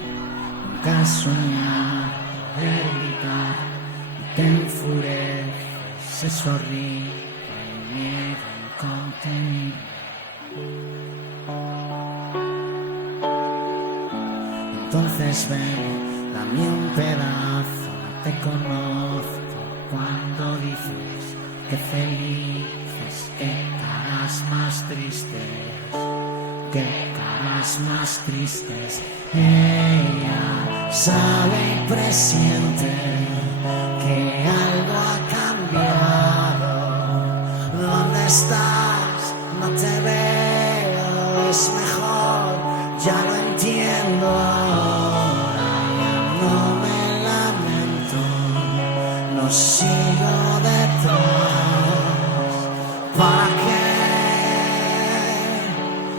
nunca has soñado poder gritar y te enfureces, es horrible el miedo incontenible. Entonces ven, dame un pedazo, no te conozco cuando dices que felices, que caras más tristes, que caras más tristes. Ella sabe y presiente que algo ha cambiado. ¿Dónde estás? No te veo, es mejor, ya lo entiendo ahora, ya no me lamento, no sigo detrás. ¿Para qué?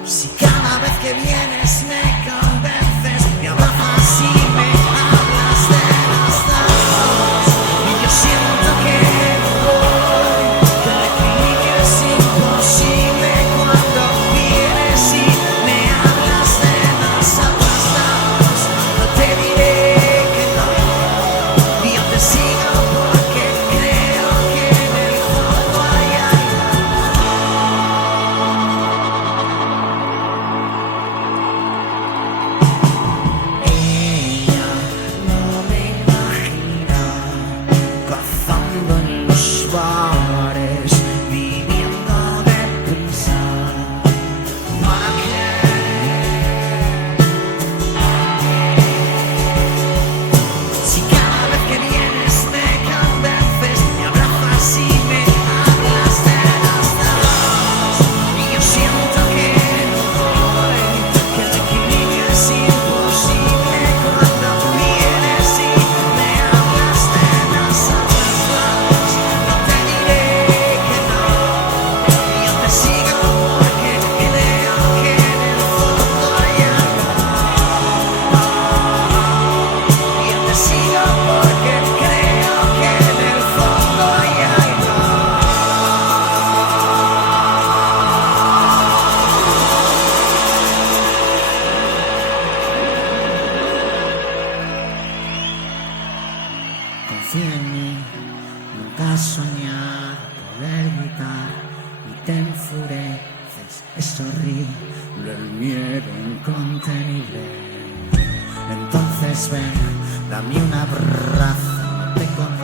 Si cada vez que vienes me convences, me abrazas y me hablas de los dos, y yo siento que voy, que el equilibrio es imposible cuando vienes y me hablas de nosotros dos. No te diré que no, y yo te sigo porque creo que en el fondo hay algo. Ella no me imagina cazando en los bares, viviendo deprisa. ¿Para qué? Si cada vez que vienes me convences, me abrazas y me hablas de los dos, y yo siento que no voy, que el equilibrio es imposible cuando vienes y me hablas de nosotros dos. No te diré que no, y yo te sigo porque creo que en el fondo hay algo. Y yo te sigo porque creo que en el fondo hay algo. Confía en mí, nunca has soñado poder gritar y te enfureces, es horrible el miedo incontenible. Entonces ven, dame un abrazo, no te conozco